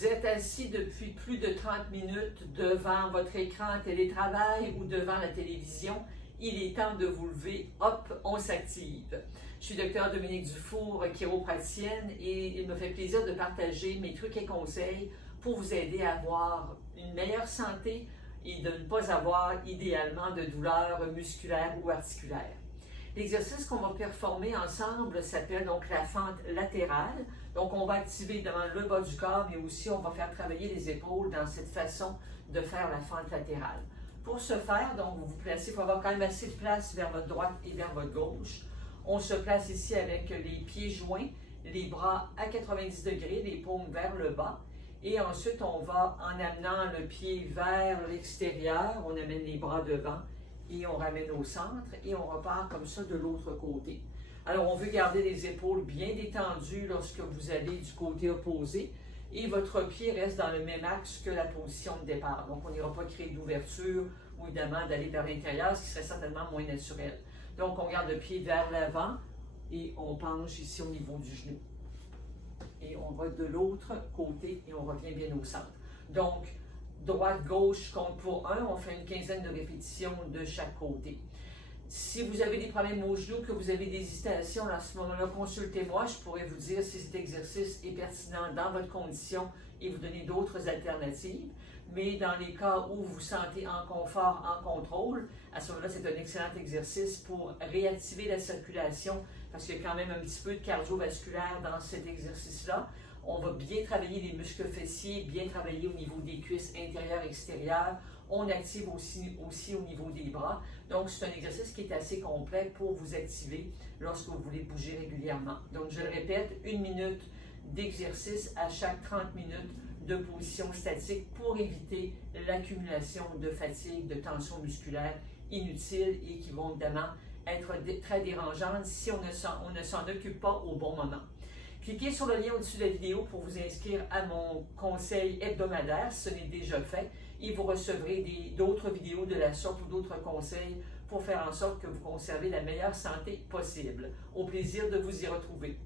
Vous êtes assis depuis plus de 30 minutes devant votre écran télétravail ou devant la télévision. Il est temps de vous lever. Hop, on s'active. Je suis Dr Dominique Dufour, chiropraticienne, et il me fait plaisir de partager mes trucs et conseils pour vous aider à avoir une meilleure santé et de ne pas avoir idéalement de douleurs musculaires ou articulaires. L'exercice qu'on va performer ensemble s'appelle donc la fente latérale. Donc, on va activer évidemment le bas du corps, mais aussi on va faire travailler les épaules dans cette façon de faire la fente latérale. Pour ce faire, donc, vous vous placez, il faut avoir quand même assez de place vers votre droite et vers votre gauche. On se place ici avec les pieds joints, les bras à 90 degrés, les paumes vers le bas. Et ensuite, on va, en amenant le pied vers l'extérieur, on amène les bras devant et on ramène au centre et on repart comme ça de l'autre côté. Alors, on veut garder les épaules bien détendues lorsque vous allez du côté opposé et votre pied reste dans le même axe que la position de départ. Donc, on n'ira pas créer d'ouverture ou évidemment d'aller vers l'intérieur, ce qui serait certainement moins naturel. Donc, on garde le pied vers l'avant et on penche ici au niveau du genou. Et on va de l'autre côté et on revient bien au centre. Donc, droite-gauche compte pour 1, on fait une quinzaine de répétitions de chaque côté. Si vous avez des problèmes aux genoux, que vous avez des hésitations, à ce moment-là, consultez-moi. Je pourrais vous dire si cet exercice est pertinent dans votre condition et vous donner d'autres alternatives. Mais dans les cas où vous vous sentez en confort, en contrôle, à ce moment-là, c'est un excellent exercice pour réactiver la circulation parce qu'il y a quand même un petit peu de cardiovasculaire dans cet exercice-là. On va bien travailler les muscles fessiers, bien travailler au niveau des cuisses intérieures et extérieures. On active aussi au niveau des bras. Donc, c'est un exercice qui est assez complet pour vous activer lorsque vous voulez bouger régulièrement. Donc, je le répète, 1 minute d'exercice à chaque 30 minutes de position statique pour éviter l'accumulation de fatigue, de tension musculaire inutiles et qui vont évidemment être très dérangeantes si on ne s'en occupe pas au bon moment. Cliquez sur le lien au-dessus de la vidéo pour vous inscrire à mon conseil hebdomadaire si ce n'est déjà fait et vous recevrez d'autres vidéos de la sorte ou d'autres conseils pour faire en sorte que vous conservez la meilleure santé possible. Au plaisir de vous y retrouver.